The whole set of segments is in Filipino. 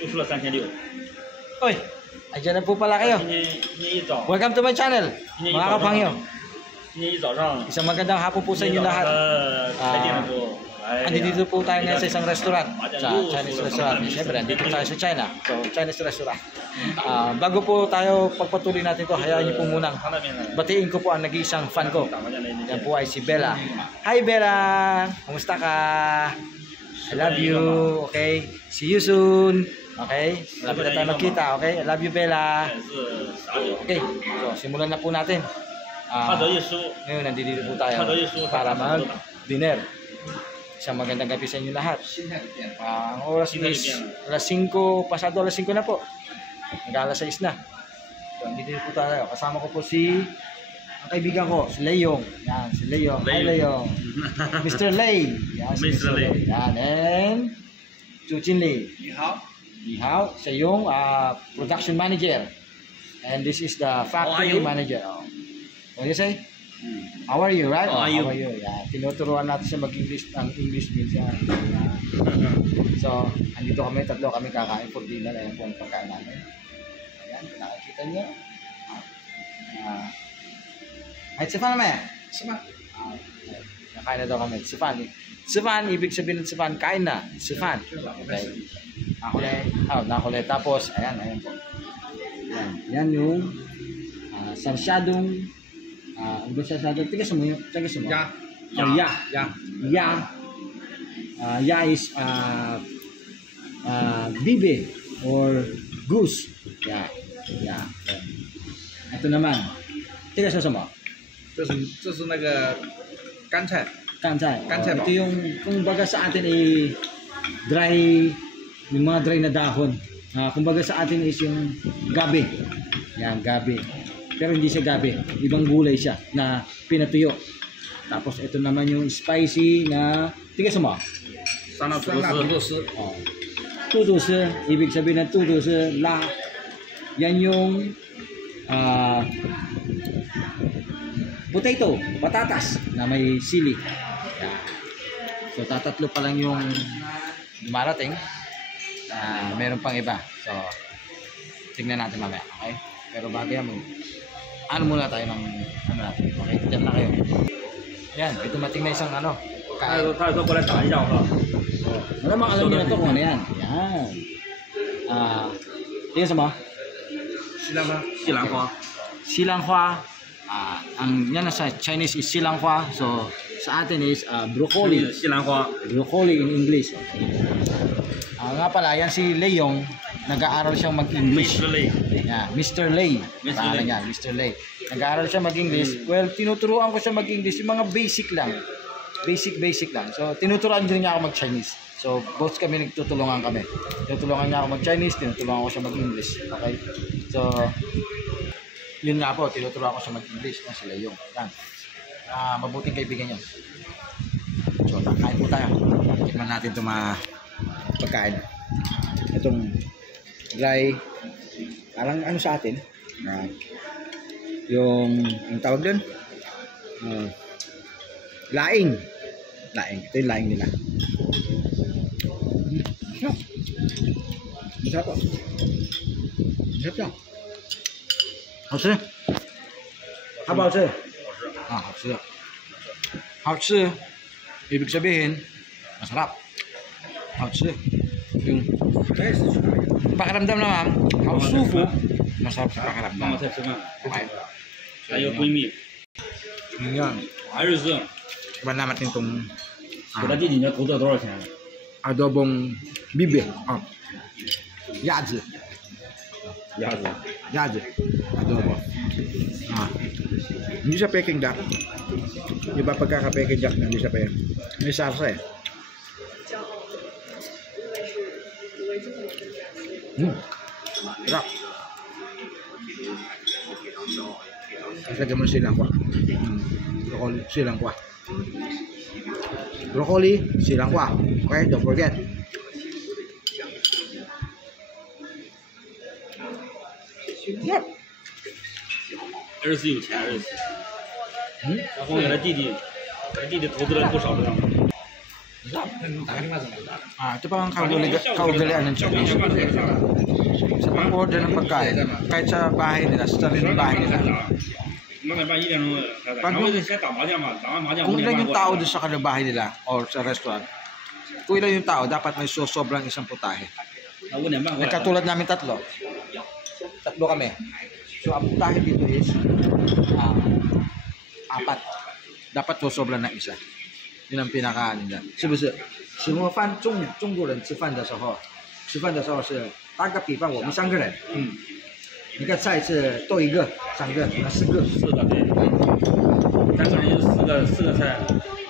又输了3600。 Oy, ayan na po pala kayo. 今天一早， Welcome to my channel, 今天一 mga 早 kapangyo. 上，今天一早上， Isang magandang hapon po sa 今 inyo 天早上 lahat. 他开店的时候，哎呀， Andito po tayo ngayon sa isang restaurant, 麻将 sa 又 Chinese 输了 restaurant. Siyempre, andito tayo sa China. So, Chinese restaurant. Bago po tayo pagpatuloy natin to, hayaan niyo po munang 他那边呢， batiin ko po ang nag-iisang fan ko. 打麻将的那 Yan 天， po ay si Bella. Hi Bella! Kumusta ka? I love you. Okay? See you soon. Okay? Malapit na tayo magkita. Okay? I love you Bella. 也是19。 Okay. So, simulan na po natin. 他只要一输， Ngayon, nandito po tayo para mag-dinner. Isang magandang gabi sa inyo lahat. Ang oras is alas 5, pasado alas 5 na po. Nag-alas 6 na. So, nandito po tayo. Kasama ko po ang kaibigan ko, si Leong. Yan, si Leong. Hi Leong. Mr. Lei. Yan, si Mr. Lei. Yan, and Chu Chin Lei. 你好， Ni Hao, siya yung production manager. And this is the factory How are you? manager. Oh. What do you say? How are you, right? How are you? Yeah. Tinuturuan natin siya mag-English ng English minsan. So, andito kami, tatlo kami kakain for dinner. Ayan po ang pagkain namin. Ayan, nakikita niyo. Ay, Sifan naman. 是吗？ Nakain na daw kami. Sifan. Sifan, ibig sabihin ng Sifan, kain na. Sifan. Okay. Nakule. Tapos, ayan po. Yan yung sarsyadong ano ba sarsyadong? Tigas mo yun. Ya， Oh, ya. Ya is bibe or goose. Ya. Ito naman. Tigas mo. 这是那个干菜， Kansay. Kansay Ito yung, kung baga sa atin ay dry, yung mga dry na dahon. Kung baga sa atin is yung gabi. Yan, gabi. Pero hindi siya gabi. Ibang gulay siya na pinatuyo. Tapos ito naman yung spicy na, tigas mo. 酸辣土酸辣土豆丝，豆丝， Tudos, ibig sabihin ng tudos, yan yung potato, patatas na may sili. Yan. So tatatlo pa lang yung dumarating. Meron pang iba. So tingnan natin mamaya, okay? Pero bago yan, ano muna tayo ng ano natin, okay? Diyan na kayo. Yan, may dumating na isang ano. 他说过来打一架，我说 Malamang alam niyo na to kung ano yan. Yan. Tingnan sa mo. 西兰花，西兰花， Silanghua. Ang yan sa Chinese is silanghua. So sa atin is broccoli. 西兰花， Broccoli in English. Nga pala, yan si Leong. Nag-aaral siyang mag-English. Mr. Lei， Yeah, Mr. Lei. Mr. Pangalan Lei. niya, Mr. Lei. Nag-aaral siya mag-English. Well, tinuturuan ko siya mag-English. Yung mga basic lang. Basic lang. So, tinuturuan din niya ako mag-Chinese. So, both kami nagtutulungan kami. Tinutulungan niya ako mag-Chinese, tinutulungan ko siya mag-English. Okay? So, yun nga po, tinuturuan ko siya mag-English. Yan sila yung. Yan. Mabuting kaibigan niya. So, kain po tayo. Tikman natin itong mga pagkain. Itong dry, parang ano sa atin, yung tawag doon, laing. Ito yung laing nila. Masarap po. Masarap po. 好吃。好不好吃？好吃。好吃。Ibig sabihin, masarap. 好吃。Yung pakiramdam naman, 好舒服。Masarap sa 妈 pakiramdam. 妈在吃饭， Okay. 还有闺蜜， Yan. 儿子， Iban natin itong 给他弟弟你要投资了多少钱？ adobong bibe. Yazi. 鸭子， Yazi. Adobo. Hindi siya peking duck. Iba pagkaka-peking duck na hindi siya peking. May sarsa eh. Sarap. Lagyan mo silang kwa. Broccoli, silang kwa. Broccoli, silang kwa. Okay, don't forget. 儿子有钱，儿子，然后给他弟弟投资了不少这样。打个电话怎么打？ Ito pa ang kaugalian ng Chinese. Sa pag-order ng pagkain, kahit sa bahay nila, sa sarili ng bahay nila, 9:30、1点钟才打，然后就先打麻将嘛，打完麻将 kung 5点 ilan 半 yung 过 tao 来 doon sa kanilang bahay nila or sa restaurant, kung ilan yung tao, dapat may sobrang isang putahe. 5点半过来。 Katulad namin tatlo. Tatlo kami. So, ang putahe dito is 4. Dapat sosobra ng isa. Yun ang pinaka-ano nila. 是不是？什么饭中国人吃饭的时候是打个比方，我们3个人，一个菜是多一个，3个，那4个4个对，3个人4个菜，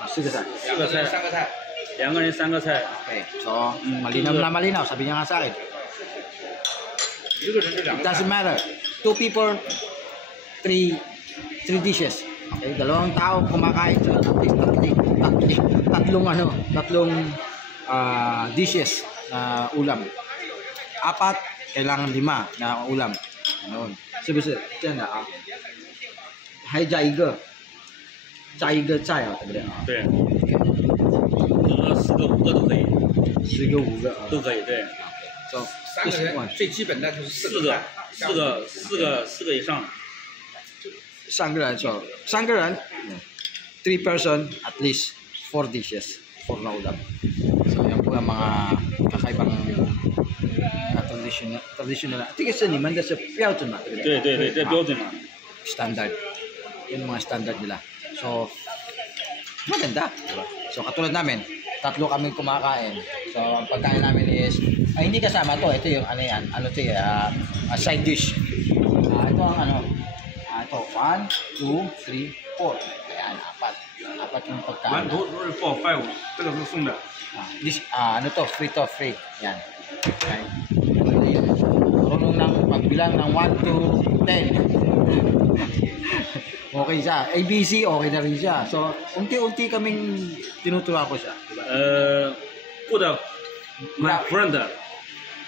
，4个菜。 4个菜， 3个菜。 2个人3个菜。 Okay. So, malinaw na malinaw. Sabi niya nga sa akin. 一个人是2 It 个 doesn't 菜。 matter. 2 people, 3 dishes. Okay, 2 tao kumakain sa at least tatlong dishes na ulam. 4, kailangan 5 na ulam. Ano? 是不是这样的啊？还加一个菜啊，对不对啊？对，4个5个都可以， 10个5个啊，都可以对。 So, 3个人最基本的就是4 4个个菜。 4个以上。 3个人, so 3 个人, 3 person, at least 4 dishes, 4 na ulam. So yan po ang mga kakaibang traditional. I think it's a naman kasi 标准嘛，对不对？对，这标准嘛。 Standard. Yun ang mga standard nila. So, maganda. Diba? So, katulad namin, 3 kami kumakain. So, ang pagkain namin is, hindi kasama to. Ito yung, side dish. Ito ang ito, 1, 2, 3, 4. Ayan, 4 yung pagkain. 1, 2, 3, 4, 5，这个是送的。free. Yan. Okay. Marunong ng pagbilang ng 1 to 10. Okay siya. ABC, okay na rin siya. So, unti-unti kaming tinutuwa ko siya. good my friend,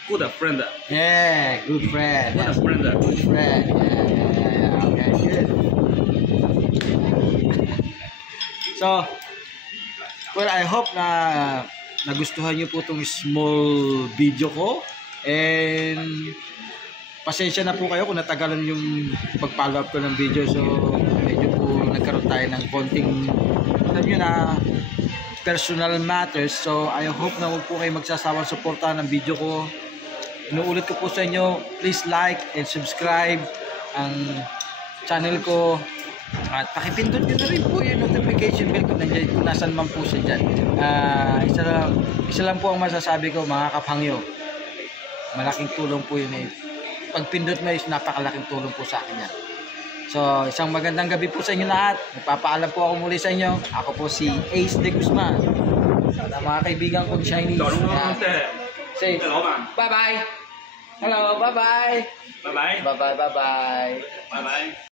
good friend, Yeah, good friend. good Yes. friend. Good friend. Yeah. Okay, good. So, well, I hope na nagustuhan niyo po itong small video ko. And pasensya na po kayo kung natagalan yung pag-follow up ko ng video. So, medyo po nagkaroon tayo ng konting, alam nyo na, personal matters. So, I hope na huwag po kayo magsasawang suportahan ng video ko. Inuulit ko po sa inyo, please like and subscribe ang channel ko. At pakipindot nyo na rin po yung notification bell kung nasan man po siya dyan. Isa lang po ang masasabi ko, mga kapangyo. Malaking tulong po yun eh. Pagpindot mo is napakalaking tulong po sa akin yan. So, isang magandang gabi po sa inyo lahat. Nagpapaalam po ako muli sa inyo. Ako po si Ace De Guzman. Sa mga kaibigan kong Chinese. Say, bye-bye. Hello, bye-bye. Bye bye. Bye-bye, bye-bye. Bye bye.